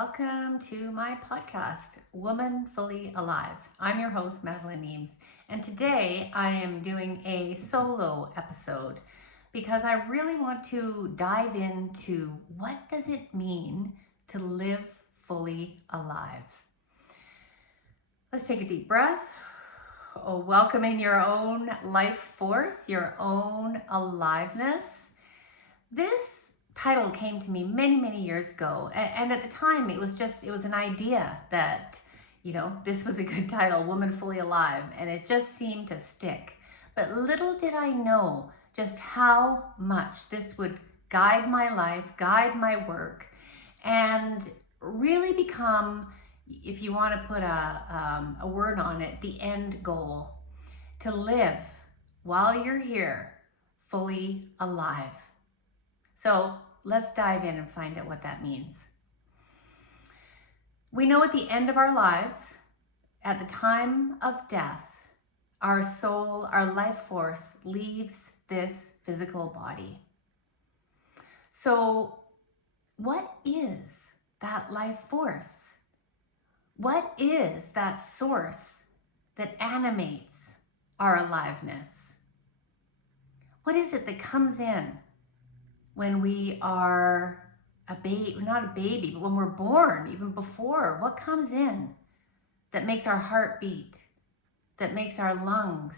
welcome to my podcast, Woman Fully Alive. I'm your host, Madeline Eames, and today I am doing a solo episode because I really want to dive into what does it mean to live fully alive. Let's take a deep breath. Welcoming your own life force, your own aliveness. This title came to me many years ago, and at the time it was an idea that this was a good title, Woman Fully Alive, and it just seemed to stick. But little did I know just how much this would guide my life, guide my work, and really become, if you want to put a word on it, the end goal: to live while you're here fully alive. So let's dive in and find out what that means. We know at the end of our lives, at the time of death, our soul, our life force leaves this physical body. So what is that life force? What is that source that animates our aliveness? What is it that comes in when we are a baby, not a baby, but when we're born, even before? What comes in that makes our heart beat, that makes our lungs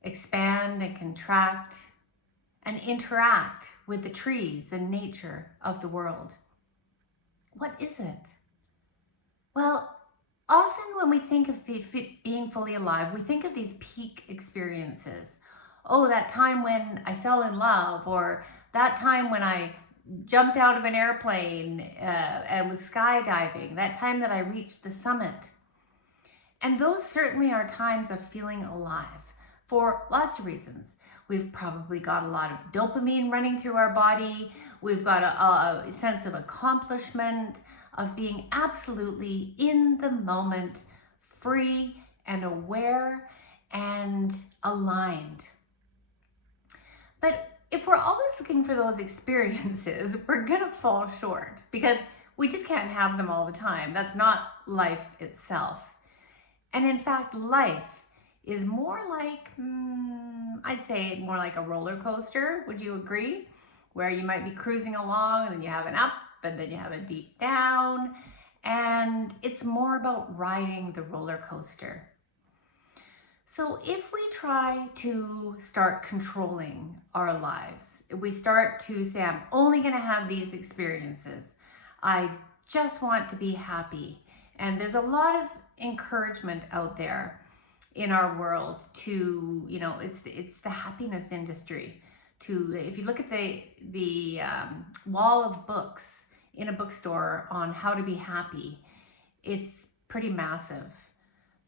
expand and contract and interact with the trees and nature of the world? What is it? Well, often when we think of being fully alive, we think of these peak experiences. Oh, that time when I fell in love, or that time when I jumped out of an airplane and was skydiving, that time that I reached the summit. And those certainly are times of feeling alive for lots of reasons. We've probably got a lot of dopamine running through our body. We've got a sense of accomplishment, of being absolutely in the moment, free and aware and aligned. But if we're always looking for those experiences, we're gonna fall short because we just can't have them all the time. That's not life itself. And in fact, life is more like, I'd say more like a roller coaster. Would you agree? Where you might be cruising along and then you have an up and then you have a deep down. And it's more about riding the roller coaster. So if we try to start controlling our lives, if we start to say, I'm only going to have these experiences, I just want to be happy. And there's a lot of encouragement out there in our world to, it's the happiness industry. If you look at the wall of books in a bookstore on how to be happy, it's pretty massive.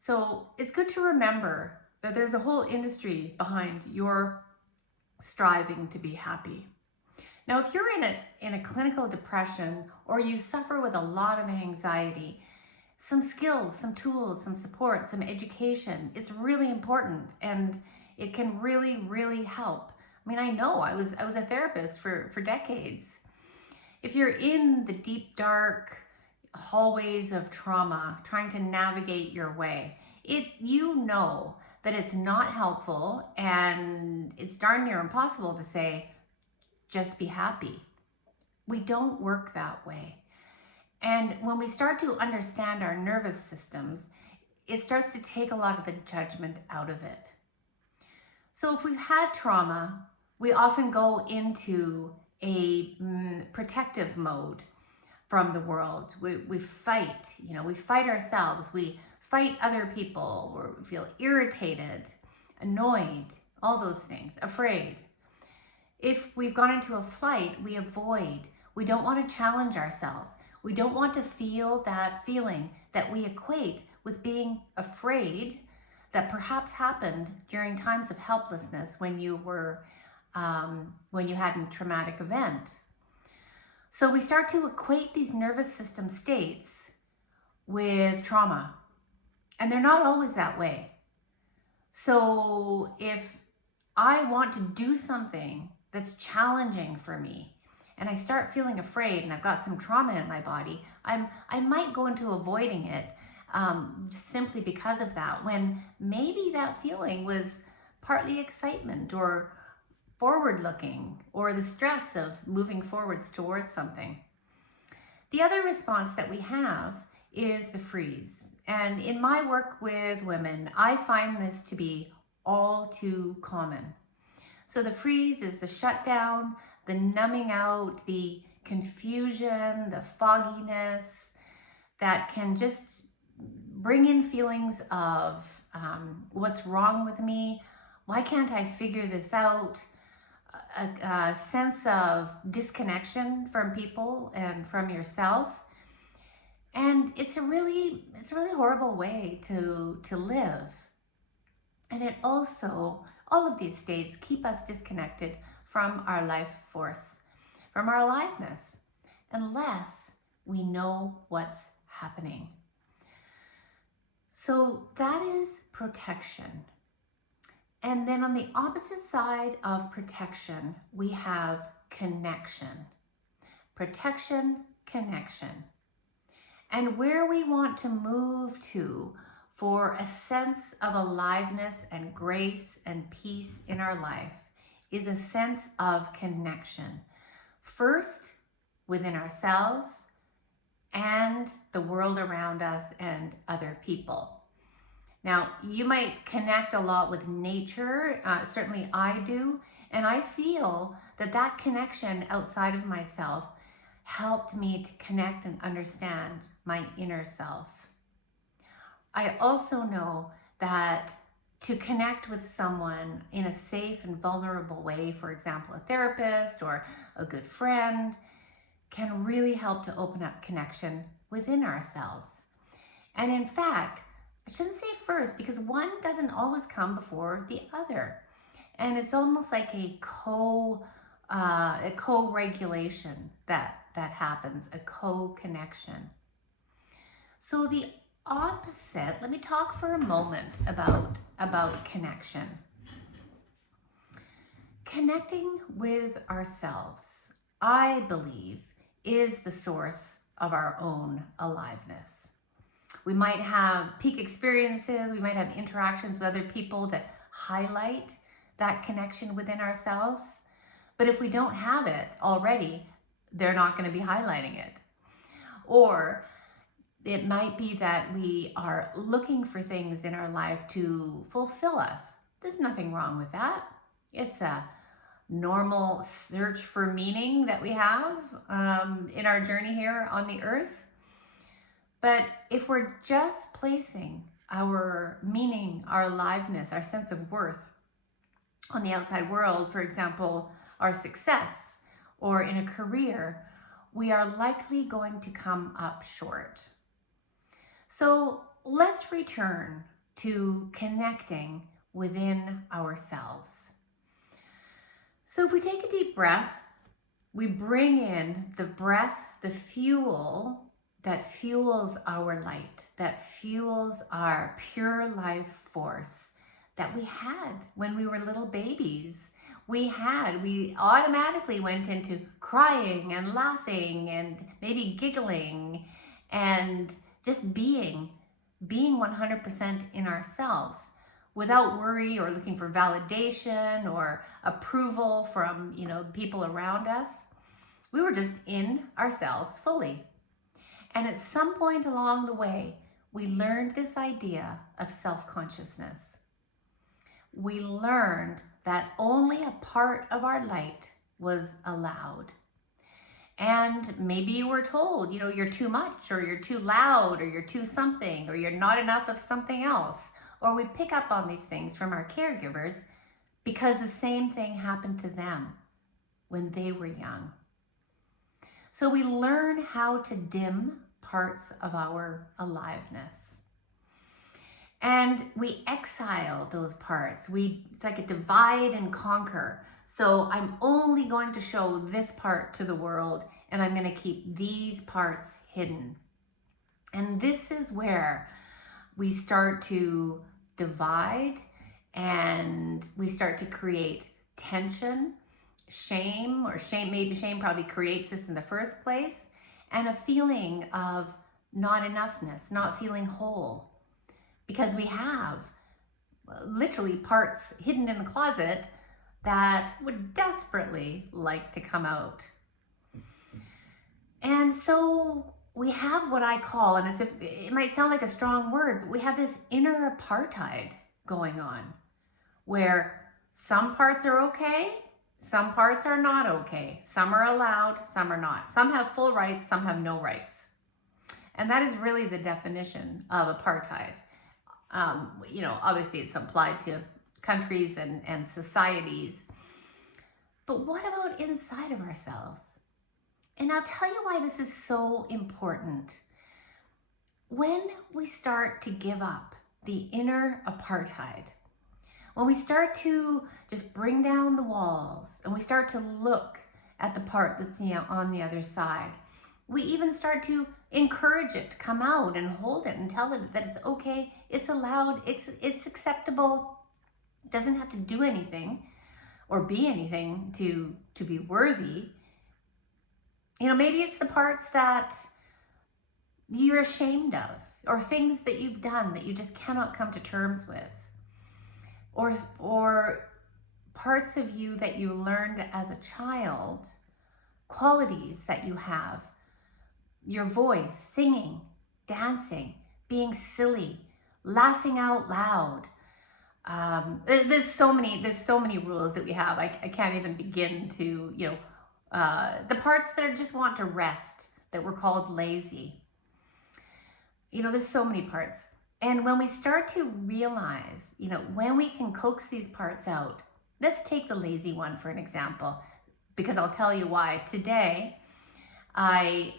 So it's good to remember that there's a whole industry behind your striving to be happy. Now, if you're in a clinical depression or you suffer with a lot of anxiety, some skills, some tools, some support, some education, it's really important, and it can really help. I mean, I know I was a therapist for decades. If you're in the deep, dark hallways of trauma, trying to navigate your way, that it's not helpful, and it's darn near impossible to say, just be happy. We don't work that way. And when we start to understand our nervous systems, it starts to take a lot of the judgment out of it. So if we've had trauma, we often go into a protective mode from the world. We fight, we fight ourselves, we fight other people, or we feel irritated, annoyed, all those things, afraid. If we've gone into a flight, we avoid. We don't want to challenge ourselves. We don't want to feel that feeling that we equate with being afraid that perhaps happened during times of helplessness when you had a traumatic event. So we start to equate these nervous system states with trauma, and they're not always that way. So if I want to do something that's challenging for me, and I start feeling afraid and I've got some trauma in my body, I might go into avoiding it simply because of that, when maybe that feeling was partly excitement or forward looking or the stress of moving forwards towards something. The other response that we have is the freeze. And in my work with women, I find this to be all too common. So the freeze is the shutdown, the numbing out, the confusion, the fogginess that can just bring in feelings of what's wrong with me? Why can't I figure this out? A sense of disconnection from people and from yourself. And it's a really horrible way to live. And it also, all of these states keep us disconnected from our life force, from our aliveness, unless we know what's happening. So that is protection. And then on the opposite side of protection, we have connection. Protection, connection. And where we want to move to for a sense of aliveness and grace and peace in our life is a sense of connection. First, within ourselves and the world around us and other people. Now, you might connect a lot with nature, certainly I do, and I feel that that connection outside of myself helped me to connect and understand my inner self. I also know that to connect with someone in a safe and vulnerable way, for example, a therapist or a good friend, can really help to open up connection within ourselves. And in fact, I shouldn't say first, because one doesn't always come before the other. And it's almost like a co-regulation that happens, a co-connection. So the opposite, let me talk for a moment about connection. Connecting with ourselves, I believe, is the source of our own aliveness. We might have peak experiences, we might have interactions with other people that highlight that connection within ourselves. But if we don't have it already, they're not going to be highlighting it. Or it might be that we are looking for things in our life to fulfill us. There's nothing wrong with that. It's a normal search for meaning that we have in our journey here on the earth. But if we're just placing our meaning, our aliveness, our sense of worth on the outside world, for example, our success or in a career, we are likely going to come up short. So let's return to connecting within ourselves. So if we take a deep breath, we bring in the breath, the fuel that fuels our light, that fuels our pure life force that we had when we were little babies. We automatically went into crying and laughing and maybe giggling and just being 100% in ourselves without worry or looking for validation or approval from, people around us. We were just in ourselves fully. And at some point along the way, we learned this idea of self-consciousness. We learned that only a part of our light was allowed. And maybe you were told, you're too much, or you're too loud, or you're too something, or you're not enough of something else. Or we pick up on these things from our caregivers because the same thing happened to them when they were young. So we learn how to dim parts of our aliveness. And we exile those parts. It's like a divide and conquer. So I'm only going to show this part to the world, and I'm going to keep these parts hidden. And this is where we start to divide and we start to create tension shame, maybe shame probably creates this in the first place, and a feeling of not enoughness, not feeling whole, because we have literally parts hidden in the closet that would desperately like to come out. And so we have what I call, and it might sound like a strong word, but we have this inner apartheid going on, where some parts are okay, some parts are not okay. Some are allowed, some are not. Some have full rights, some have no rights. And that is really the definition of apartheid. Obviously it's applied to countries and societies. But what about inside of ourselves? And I'll tell you why this is so important. When we start to give up the inner apartheid, when we start to just bring down the walls and we start to look at the part that's on the other side, we even start to encourage it to come out and hold it and tell it that it's okay, it's allowed, it's acceptable. It doesn't have to do anything or be anything to be worthy. Maybe it's the parts that you're ashamed of, or things that you've done that you just cannot come to terms with. Or parts of you that you learned as a child, qualities that you have, your voice, singing, dancing, being silly, laughing out loud. There's so many rules that we have. I can't even begin to, the parts that just want to rest, that we're called lazy. There's so many parts. And when we start to realize, when we can coax these parts out, let's take the lazy one for an example, because I'll tell you why. Today, I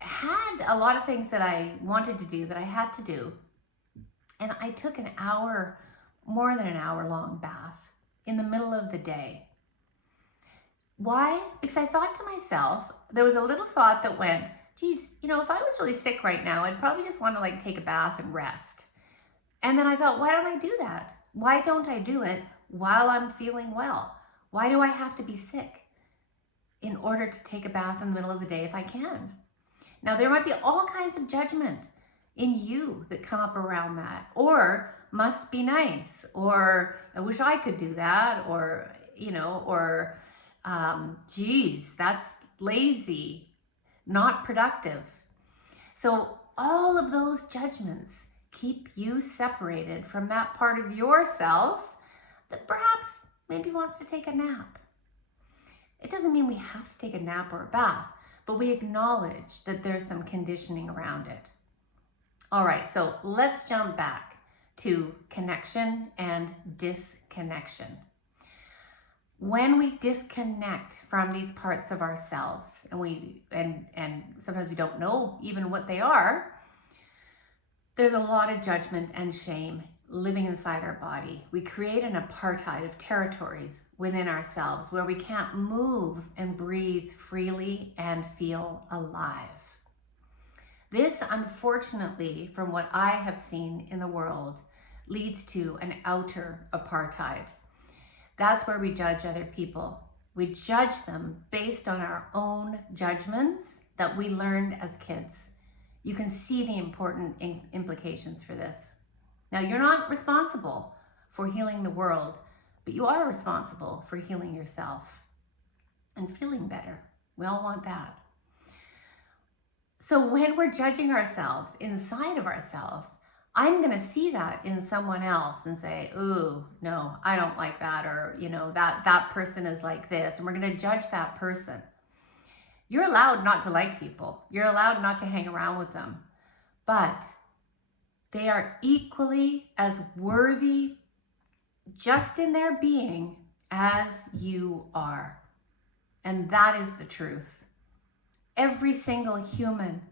had a lot of things that I wanted to do, that I had to do. And I took more than an hour long bath in the middle of the day. Why? Because I thought to myself, there was a little thought that went, geez, if I was really sick right now, I'd probably just want to take a bath and rest. And then I thought, why don't I do that? Why don't I do it while I'm feeling well? Why do I have to be sick in order to take a bath in the middle of the day if I can? Now, there might be all kinds of judgment in you that come up around that, or must be nice, or I wish I could do that, or, geez, that's lazy, not productive. So all of those judgments keep you separated from that part of yourself that perhaps maybe wants to take a nap. It doesn't mean we have to take a nap or a bath, but we acknowledge that there's some conditioning around it. All right, so let's jump back to connection and disconnection. When we disconnect from these parts of ourselves, and sometimes we don't know even what they are, there's a lot of judgment and shame living inside our body. We create an apartheid of territories within ourselves where we can't move and breathe freely and feel alive. This, unfortunately, from what I have seen in the world, leads to an outer apartheid. That's where we judge other people. We judge them based on our own judgments that we learned as kids. You can see the important implications for this. Now, you're not responsible for healing the world, but you are responsible for healing yourself and feeling better. We all want that. So when we're judging ourselves inside of ourselves, I'm going to see that in someone else and say, ooh, no, I don't like that. Or, that person is like this. And we're going to judge that person. You're allowed not to like people. You're allowed not to hang around with them. But they are equally as worthy just in their being as you are. And that is the truth. Every single human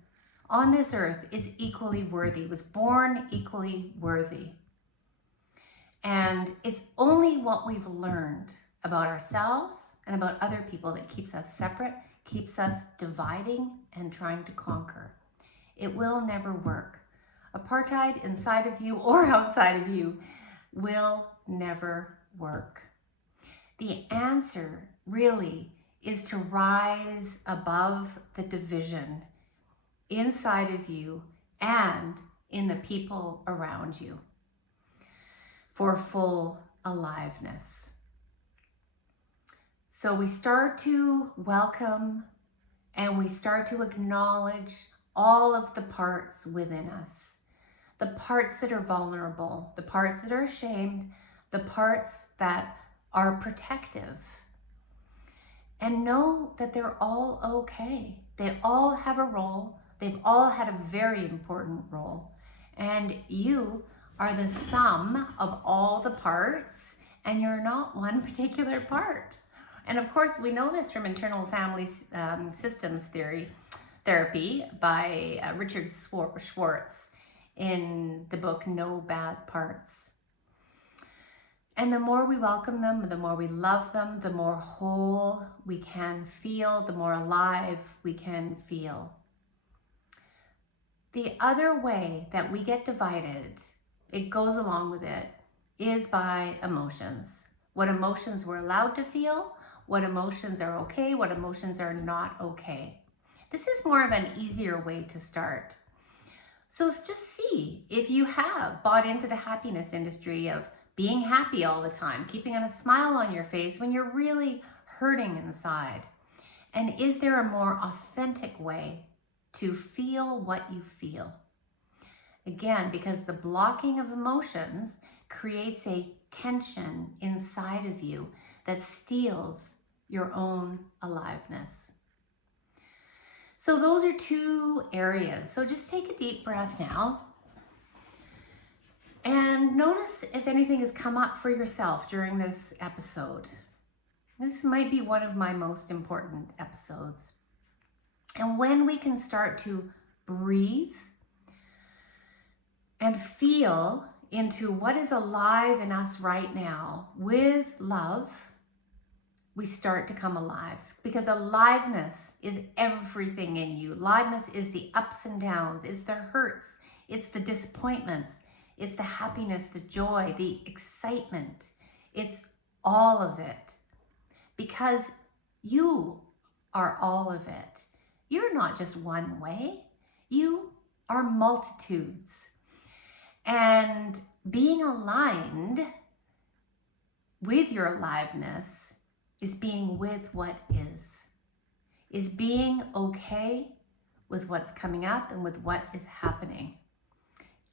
on this earth is equally worthy, was born equally worthy. And it's only what we've learned about ourselves and about other people that keeps us separate, keeps us dividing and trying to conquer. It will never work. Apartheid inside of you or outside of you will never work. The answer really is to rise above the division inside of you and in the people around you for full aliveness. So we start to welcome and we start to acknowledge all of the parts within us, the parts that are vulnerable, the parts that are ashamed, the parts that are protective. And know that they're all okay. They all have a role. They've all had a very important role. And you are the sum of all the parts, and you're not one particular part. And of course, we know this from internal family systems therapy by Richard Schwartz in the book No Bad Parts. And the more we welcome them, the more we love them, the more whole we can feel, the more alive we can feel. The other way that we get divided, it goes along with it, is by emotions. What emotions we're allowed to feel, what emotions are okay, what emotions are not okay. This is more of an easier way to start. So just see if you have bought into the happiness industry of being happy all the time, keeping a smile on your face when you're really hurting inside. And is there a more authentic way to feel what you feel? Again, because the blocking of emotions creates a tension inside of you that steals your own aliveness. So those are two areas. So just take a deep breath now. And notice if anything has come up for yourself during this episode. This might be one of my most important episodes. And when we can start to breathe and feel into what is alive in us right now with love, we start to come alive. Because aliveness is everything in you. Aliveness is the ups and downs, it's the hurts, it's the disappointments, it's the happiness, the joy, the excitement. It's all of it. Because you are all of it. You're not just one way. You are multitudes. And being aligned with your aliveness is being with what is being okay with what's coming up and with what is happening.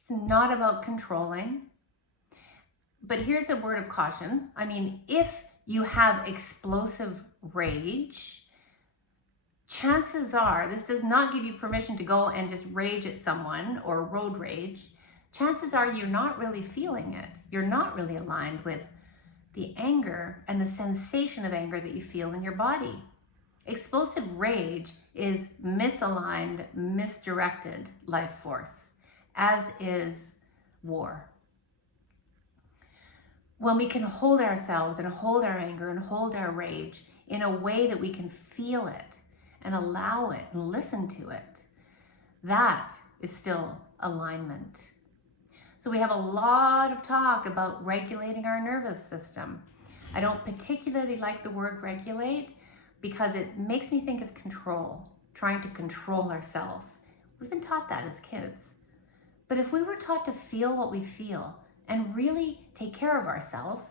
It's not about controlling. But here's a word of caution. I mean, if you have explosive rage, chances are, this does not give you permission to go and just rage at someone or road rage. Chances are you're not really feeling it. You're not really aligned with the anger and the sensation of anger that you feel in your body. Explosive rage is misaligned, misdirected life force, as is war. When we can hold ourselves and hold our anger and hold our rage in a way that we can feel it and allow it and listen to it, that is still alignment. So we have a lot of talk about regulating our nervous system. I don't particularly like the word regulate because it makes me think of control, trying to control ourselves. We've been taught that as kids. But if we were taught to feel what we feel and really take care of ourselves,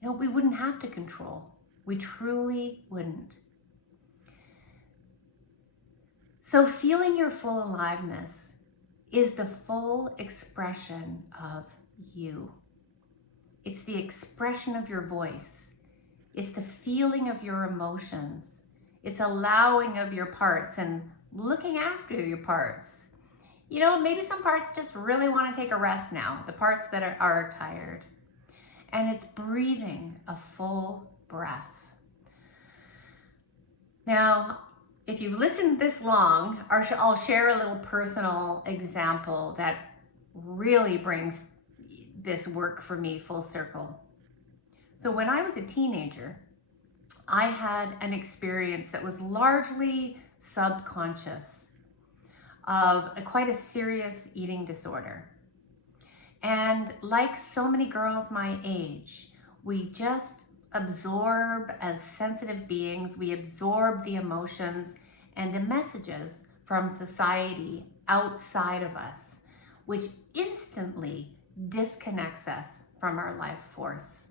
we wouldn't have to control. We truly wouldn't. So feeling your full aliveness is the full expression of you. It's the expression of your voice. It's the feeling of your emotions. It's allowing of your parts and looking after your parts. Maybe some parts just really want to take a rest now, the parts that are tired. And it's breathing a full breath. Now, if you've listened this long, I'll share a little personal example that really brings this work for me full circle. So when I was a teenager, I had an experience that was largely subconscious of quite a serious eating disorder. And like so many girls my age, we just absorb, as sensitive beings, we absorb the emotions and the messages from society outside of us, which instantly disconnects us from our life force.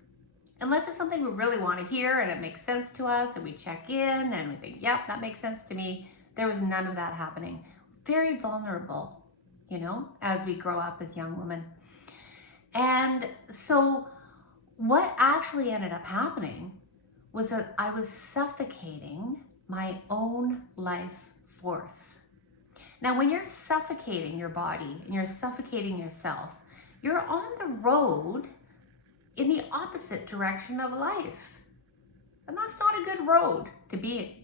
Unless it's something we really want to hear and it makes sense to us and we check in and we think, yep, that makes sense to me. There was none of that happening. Very vulnerable, as we grow up as young women. And so what actually ended up happening was that I was suffocating my own life force. Now, when you're suffocating your body and you're suffocating yourself, you're on the road in the opposite direction of life. And that's not a good road to be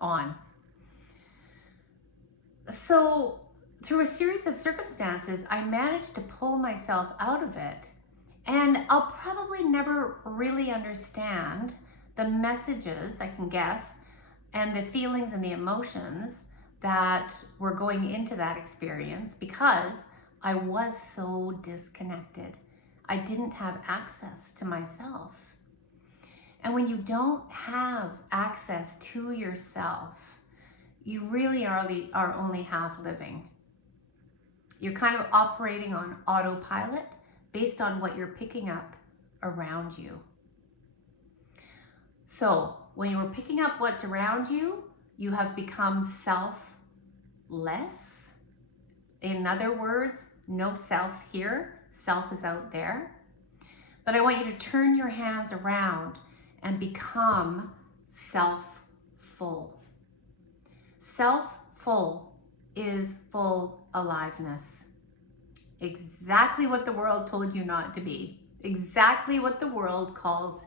on. So through a series of circumstances, I managed to pull myself out of it. And I'll probably never really understand the messages, I can guess, and the feelings and the emotions that were going into that experience because I was so disconnected. I didn't have access to myself. And when you don't have access to yourself, you really are only half living. You're kind of operating on autopilot based on what you're picking up around you. So when you're picking up what's around you, you have become selfless. In other words, no self here, self is out there. But I want you to turn your hands around and become self-full. Self-full is full aliveness. Exactly what the world told you not to be. Exactly what the world calls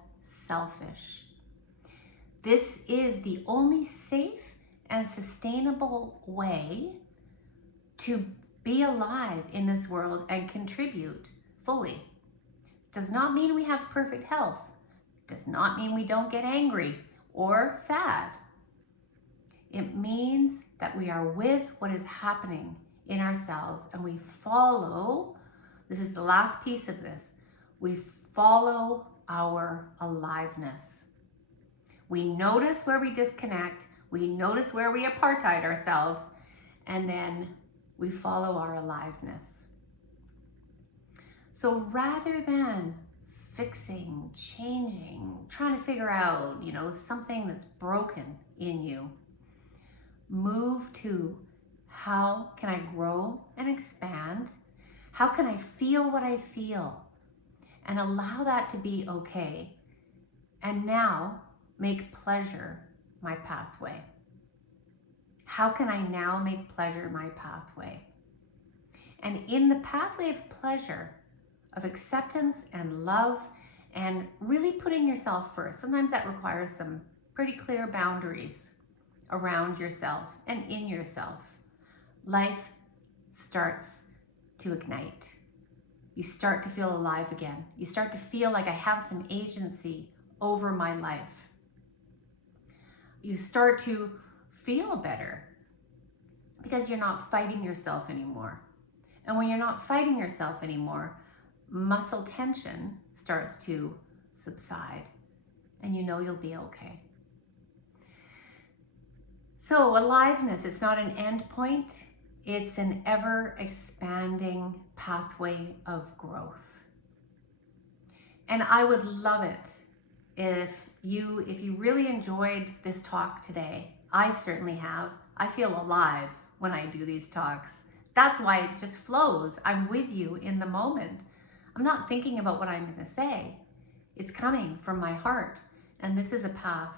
selfish. This is the only safe and sustainable way to be alive in this world and contribute fully. It does not mean we have perfect health. It does not mean we don't get angry or sad. It means that we are with what is happening in ourselves and we follow, this is the last piece of this, we follow our aliveness. We notice where we disconnect, we notice where we apartheid ourselves, and then we follow our aliveness. So rather than fixing, changing, trying to figure out, something that's broken in you, move to how can I grow and expand? How can I feel what I feel? And allow that to be okay. And now make pleasure my pathway. How can I now make pleasure my pathway? And in the pathway of pleasure, of acceptance and love, and really putting yourself first, sometimes that requires some pretty clear boundaries around yourself and in yourself. Life starts to ignite. You start to feel alive again. You start to feel like I have some agency over my life. You start to feel better because you're not fighting yourself anymore. And when you're not fighting yourself anymore, muscle tension starts to subside and you'll be okay. So aliveness, it's not an end point. It's an ever expanding pathway of growth. And I would love it if you really enjoyed this talk today. I certainly have. I feel alive when I do these talks. That's why it just flows. I'm with you in the moment. I'm not thinking about what I'm going to say. It's coming from my heart. And this is a path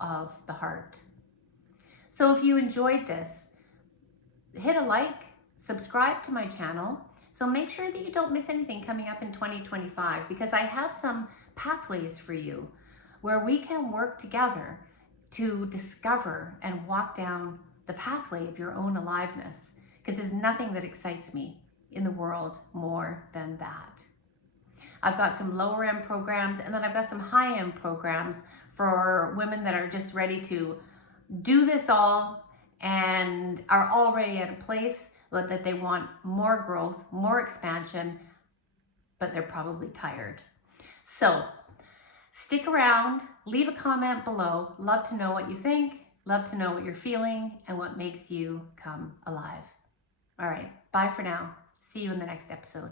of the heart. So if you enjoyed this, hit a like, subscribe to my channel. So make sure that you don't miss anything coming up in 2025 because I have some pathways for you where we can work together to discover and walk down the pathway of your own aliveness, because there's nothing that excites me in the world more than that. I've got some lower end programs and then I've got some high end programs for women that are just ready to do this all and are already at a place that they want more growth, more expansion, but they're probably tired. So Stick around, leave a comment below. Love to know what you think, love to know what you're feeling, and what makes you come alive. All right, bye for now. See you in the next episode.